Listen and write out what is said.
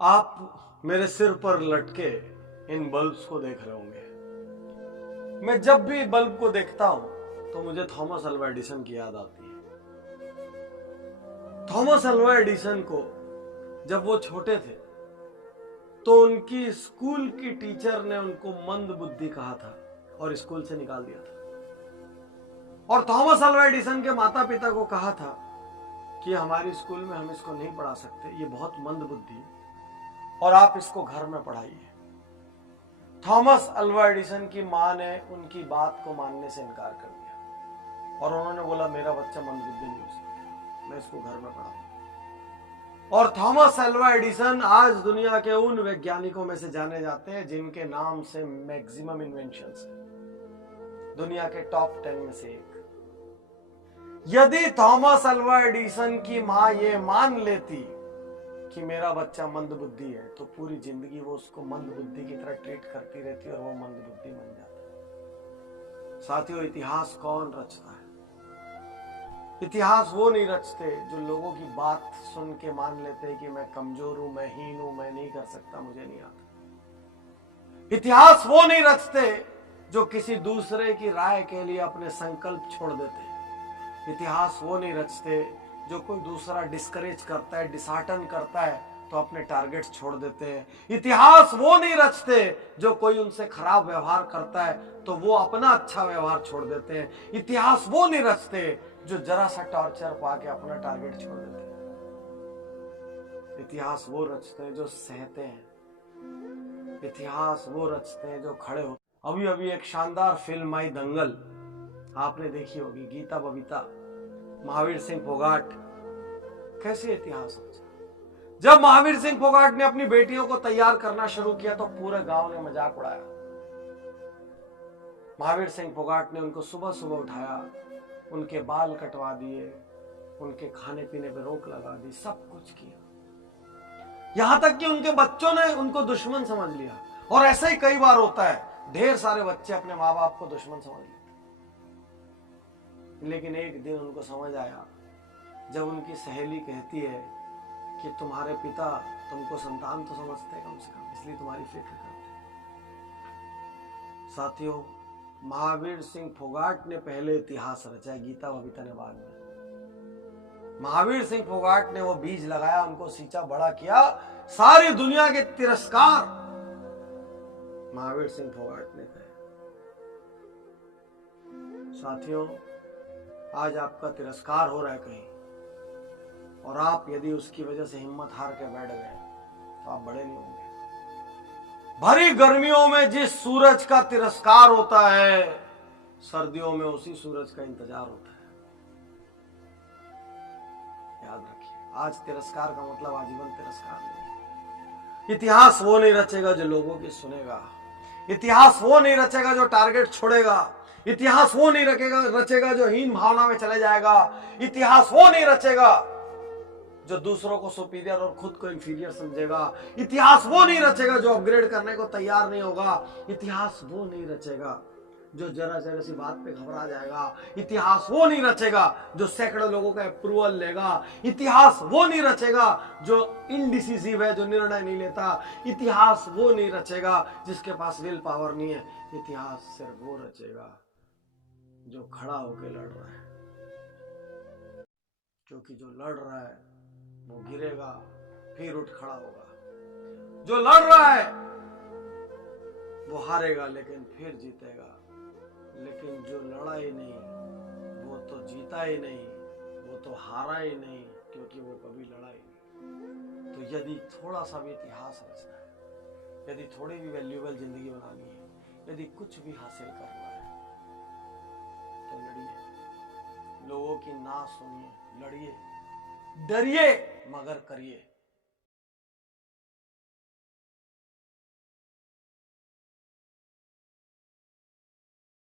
आप मेरे सिर पर लटके इन बल्ब्स को देख रहे होंगे। मैं जब भी बल्ब को देखता हूं तो मुझे थॉमस अल्वा एडिसन की याद आती है। थॉमस अल्वा एडिसन को जब वो छोटे थे तो उनकी स्कूल की टीचर ने उनको मंद बुद्धि कहा था और स्कूल से निकाल दिया था। और थॉमस अल्वा एडिसन के माता पिता को कहा था कि हमारी स्कूल में हम इसको नहीं पढ़ा सकते, ये बहुत मंद बुद्धि है और आप इसको घर में पढ़ाइए। थॉमस अल्वा एडिसन की मां ने उनकी बात को मानने से इनकार कर दिया और उन्होंने बोला मेरा बच्चा मंदबुद्धि नहीं हो सकता, मैं इसको घर में पढ़ाऊंगा। और थॉमस अल्वा एडिसन आज दुनिया के उन वैज्ञानिकों में से जाने जाते हैं जिनके नाम से मैक्सिमम इन्वेंशंस है, दुनिया के टॉप 10 में से एक। यदि थॉमस अल्वा एडिसन की मां ये मान लेती कि मेरा बच्चा मंदबुद्धि है तो पूरी जिंदगी वो उसको मंदबुद्धि की तरह ट्रीट करती रहती और वो मंदबुद्धि बन जाता। साथियों, इतिहास कौन रचता है? इतिहास वो नहीं रचते जो लोगों की बात सुन के मान लेते हैं कि मैं कमजोर हूं, मैं हीन हूं, मैं नहीं कर सकता, मुझे नहीं आता। इतिहास वो नहीं रचते जो किसी दूसरे की राय के लिए अपने संकल्प छोड़ देते। इतिहास वो नहीं रचते जो कोई दूसरा डिस्करेज करता है, डिसहार्टन करता है तो अपने टारगेट्स छोड़ देते हैं। इतिहास वो नहीं रचते जो कोई उनसे खराब व्यवहार करता है तो वो अपना अच्छा व्यवहार छोड़ देते हैं। इतिहास वो नहीं रचते जो जरा सा टॉर्चर पाके अपना टारगेट छोड़ देते हैं। इतिहास वो रचते हैं जो सहते हैं। इतिहास वो रचते हैं जो खड़े हो। अभी अभी एक शानदार फिल्म आई दंगल, आपने देखी होगी। गीता बबीता, महावीर सिंह फोगाट, कैसे इतिहास रचा। जब महावीर सिंह फोगाट ने अपनी बेटियों को तैयार करना शुरू किया तो पूरे गांव ने मजाक उड़ाया। महावीर सिंह फोगाट ने उनको सुबह सुबह उठाया, उनके बाल कटवा दिए, उनके खाने पीने पर रोक लगा दी, सब कुछ किया। यहां तक कि उनके बच्चों ने उनको दुश्मन समझ लिया। और ऐसा ही कई बार होता है, ढेर सारे बच्चे अपने माँ बाप को दुश्मन समझ लेते। लेकिन एक दिन उनको समझ आया जब उनकी सहेली कहती है कि तुम्हारे पिता तुमको संतान तो समझते हैं कम से कम, इसलिए तुम्हारी फिक्र करते हैं। साथियों, महावीर सिंह फोगाट ने पहले इतिहास रचा, गीता बबीता ने बाद में। महावीर सिंह फोगाट ने वो बीज लगाया, उनको सींचा, बड़ा किया, सारी दुनिया के तिरस्कार महावीर सिंह फोगाट ने किया। साथियों, आज आपका तिरस्कार हो रहा है कहीं और आप यदि उसकी वजह से हिम्मत हार के बैठ गए तो आप बड़े नहीं होंगे। भरी गर्मियों में जिस सूरज का तिरस्कार होता है, सर्दियों में उसी सूरज का इंतजार होता है। याद रखिए, आज तिरस्कार का मतलब आजीवन तिरस्कार नहीं। इतिहास वो नहीं रचेगा जो लोगों की सुनेगा। इतिहास वो नहीं रचेगा जो टारगेट छोड़ेगा। इतिहास वो नहीं रचेगा जो हीन भावना में चले जाएगा। इतिहास वो नहीं रचेगा जो दूसरों को सुपीरियर और खुद को इंफीरियर समझेगा। इतिहास वो नहीं रचेगा जो अपग्रेड करने को तैयार नहीं होगा। इतिहास वो नहीं रचेगा जो जरा सी बात पे घबरा जाएगा। इतिहास वो नहीं रचेगा जो सैकड़ों लोगों का अप्रूवल लेगा। इतिहास वो नहीं रचेगा जो इनडिसिसिव है, जो निर्णय नहीं लेता। इतिहास वो नहीं रचेगा जिसके पास विल पावर नहीं है। इतिहास सिर्फ वो रचेगा जो खड़ा होकर लड़ रहा है, क्योंकि जो लड़ रहा है वो गिरेगा फिर उठ खड़ा होगा। जो लड़ रहा है वो हारेगा लेकिन फिर जीतेगा। लेकिन जो लड़ा ही नहीं वो तो जीता ही नहीं, वो तो हारा ही नहीं, क्योंकि वो कभी लड़ा ही नहीं। तो यदि थोड़ा सा भी इतिहास रचना है, यदि थोड़ी भी वैल्यूएबल जिंदगी बनानी है, यदि कुछ भी हासिल करना है तो लड़िए, लोगों की ना सुनिए, लड़िए, डरिए मगर करिए।